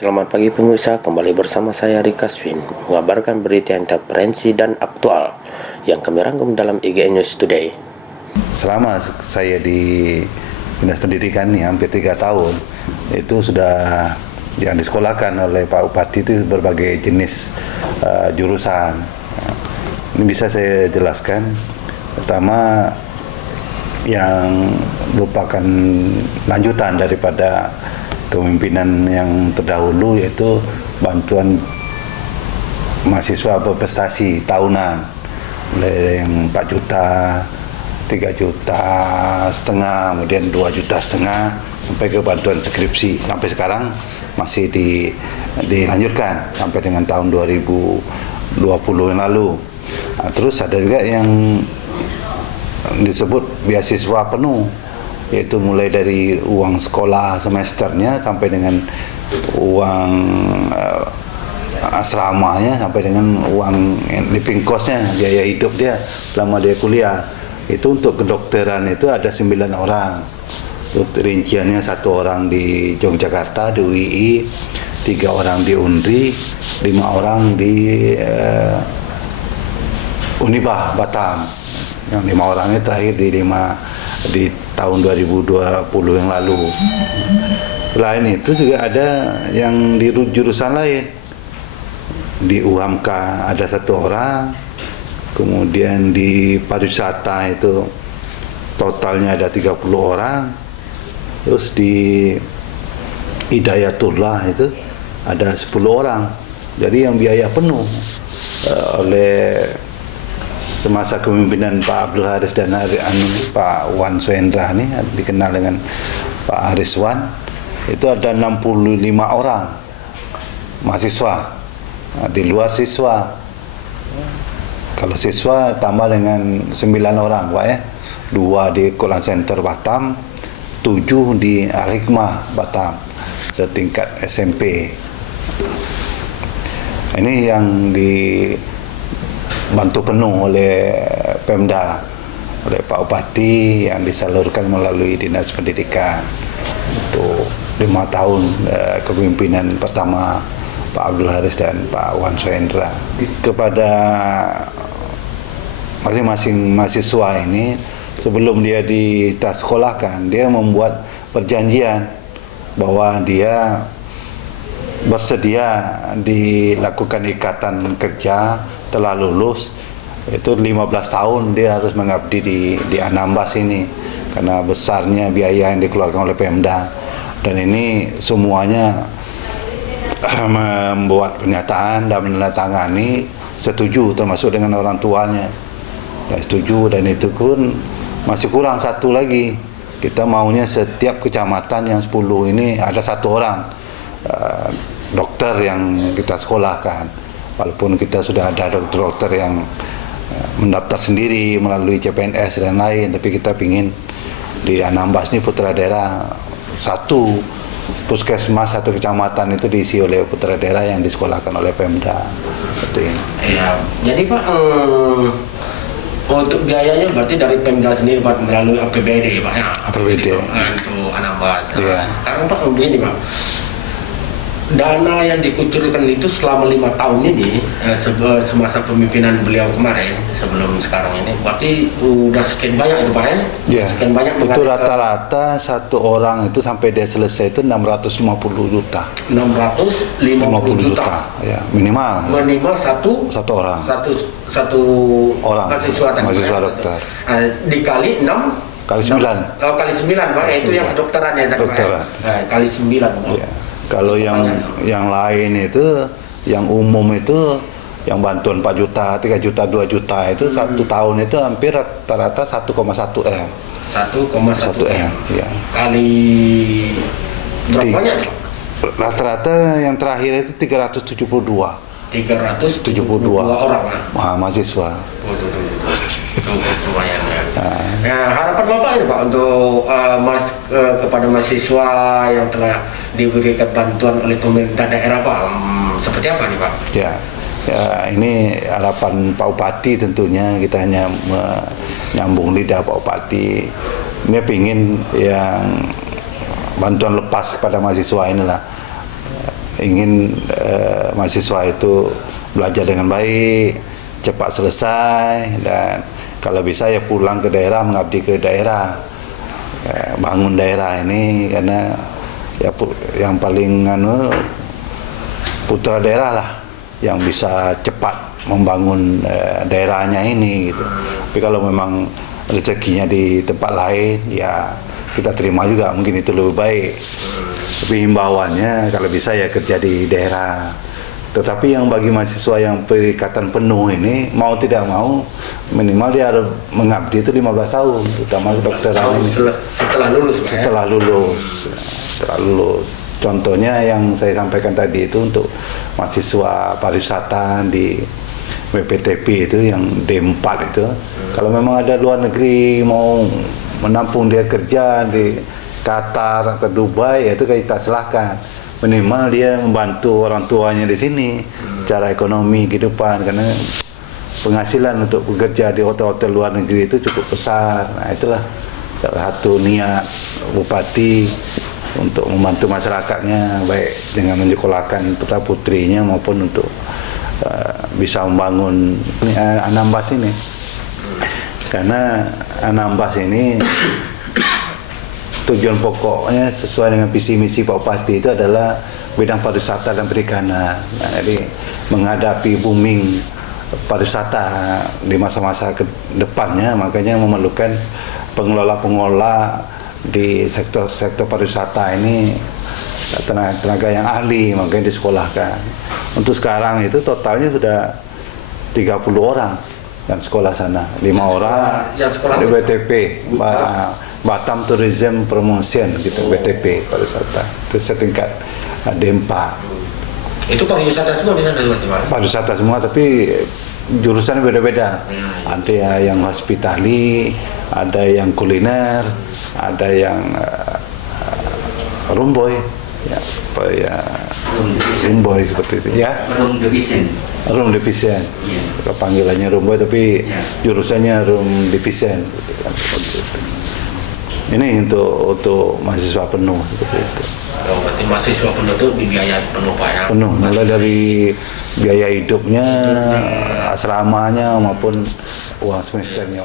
Selamat pagi pemirsa, kembali bersama saya Rika Swin mengabarkan berita interferensi dan aktual yang kami rangkum dalam IGN News Today. Selama saya di Dinas Pendidikan nih hampir 3 tahun, itu sudah yang disekolahkan oleh Pak Bupati itu berbagai jenis jurusan. Ini bisa saya jelaskan. Pertama, yang merupakan lanjutan daripada kepemimpinan yang terdahulu, yaitu bantuan mahasiswa berprestasi tahunan, mulai yang 4 juta, 3 juta setengah, kemudian 2 juta setengah, sampai ke bantuan skripsi. Sampai sekarang masih dilanjutkan sampai dengan tahun 2020 yang lalu. Nah, terus ada juga yang disebut beasiswa penuh, yaitu mulai dari uang sekolah semesternya sampai dengan uang asramanya, sampai dengan uang living cost-nya, biaya hidup dia selama dia kuliah. Itu untuk kedokteran itu ada 9 orang. Untuk rinciannya 1 orang di Yogyakarta di UII, 3 orang di UNRI, 5 orang di Unibah Batam. Yang 5 orang ini terakhir di tahun 2020 yang lalu. Selain itu juga ada yang di jurusan lain. Di UHAMK ada 1 orang, kemudian di pariwisata itu totalnya ada 30 orang, terus di Hidayatullah itu ada 10 orang. Jadi yang biaya penuh oleh semasa kepemimpinan Pak Abdul Haris dan Pak Wan Soendra ini, dikenal dengan Pak Haris Wan, itu ada 65 orang mahasiswa. Nah, di luar siswa, kalau siswa tambah dengan 9 orang Pak ya, 2 di Quran Center Batam, 7 di Al-Hikmah Batam setingkat SMP. Ini yang dibantu penuh oleh Pemda, oleh Pak Bupati, yang disalurkan melalui Dinas Pendidikan untuk 5 tahun kepemimpinan pertama Pak Abdul Haris dan Pak Wan Soendra. Kepada masing-masing mahasiswa ini, sebelum dia disekolahkan, dia membuat perjanjian bahwa dia bersedia dilakukan ikatan kerja. Telah lulus itu 15 tahun dia harus mengabdi di Anambas ini, karena besarnya biaya yang dikeluarkan oleh Pemda. Dan ini semuanya membuat pernyataan dan menandatangani setuju, termasuk dengan orang tuanya dan setuju. Dan itu pun masih kurang 1 lagi. Kita maunya setiap kecamatan yang 10 ini ada 1 orang dokter yang kita sekolahkan. Walaupun kita sudah ada dokter yang mendaftar sendiri melalui CPNS dan lain, tapi kita ingin di Anambas ini putra daerah 1 puskesmas, 1 kecamatan itu diisi oleh putra daerah yang disekolahkan oleh Pemda. Seperti ini. Ya, jadi Pak, untuk biayanya berarti dari Pemda sendiri Pak, melalui APBD Pak ya? APBD. Untuk Anambas. Ya. Sekarang Pak, begini Pak, dana yang dikucurkan itu selama 5 tahun ini, semasa pemimpinan beliau kemarin, sebelum sekarang ini, berarti udah sekian banyak itu Pak ya? Ya, sekian banyak itu rata-rata 1 orang itu sampai dia selesai itu 650 juta. 650 juta. Ya, minimal. Minimal satu orang. Satu orang mahasiswa dokter. Dikali 6 kali 9. Oh, kali 9 Pak, itu yang kedokteran ya tadi Pak. Dokteran. Kali 9 Pak. Ya. Kalau yang lain itu, yang umum itu, yang bantuan 4 juta, 3 juta, 2 juta itu 1 tahun itu hampir rata-rata 1,1 M. 1,1 M. Ya. Kali berapa banyak? Rata-rata yang terakhir itu 372. 372 orang mahasiswa. Lumayan ya. Nah, harapan Bapak ini Pak untuk kepada mahasiswa yang telah diberikan bantuan oleh pemerintah daerah Pak, seperti apa nih Pak? Ya, ini harapan Pak Bupati tentunya. Kita hanya menyambung lidah Pak Bupati. Dia ingin yang bantuan lepas kepada mahasiswa inilah ingin mahasiswa itu belajar dengan baik, cepat selesai, dan kalau bisa ya pulang ke daerah, mengabdi ke daerah, bangun daerah ini, karena ya yang paling putra daerah lah yang bisa cepat membangun daerahnya ini gitu. Tapi kalau memang rezekinya di tempat lain ya kita terima juga, mungkin itu lebih baik. Tapi himbauannya kalau bisa ya kerja di daerah. Tetapi yang bagi mahasiswa yang perikatan penuh ini, mau tidak mau minimal dia harus mengabdi itu 15 tahun, terutama kedokteran ini. Setelah lulus, Pak, setelah lulus. Contohnya yang saya sampaikan tadi itu untuk mahasiswa pariwisata di WPTP itu yang D4 itu. Kalau memang ada luar negeri mau menampung dia kerja di Qatar atau Dubai, ya itu kita silahkan. Minimal dia membantu orang tuanya di sini secara ekonomi kehidupan, karena penghasilan untuk bekerja di hotel-hotel luar negeri itu cukup besar. Nah, itulah salah satu niat Bupati untuk membantu masyarakatnya, baik dengan menyekolahkan putra putrinya maupun untuk bisa membangun Anambas ini. Karena Anambas ini tujuan pokoknya sesuai dengan visi misi Pak Bupati itu adalah bidang pariwisata dan perikanan. Nah, jadi menghadapi booming pariwisata di masa-masa ke depannya, makanya memerlukan pengelola-pengelola di sektor pariwisata ini tenaga yang ahli, makanya disekolahkan. Untuk sekarang itu totalnya sudah 30 orang yang sekolah sana, 5 orang di BTP, Batam Tourism Promotion gitu, BTP pariwisata. Itu setingkat D4. Itu pariwisata semua di sana, Pak? Pariwisata semua, tapi jurusannya beda-beda. Ada yang hospitality, ada yang kuliner, ada yang rumboy, rumboy seperti itu ya. Room division. Panggilannya rumboy, tapi jurusannya room division. Gitu kan. Ini untuk mahasiswa penuh seperti itu. Oh, berarti mahasiswa penuh itu dibiayai penuh, Pak, ya? Penuh, mulai dari biaya hidupnya, asramanya maupun uang semesternya.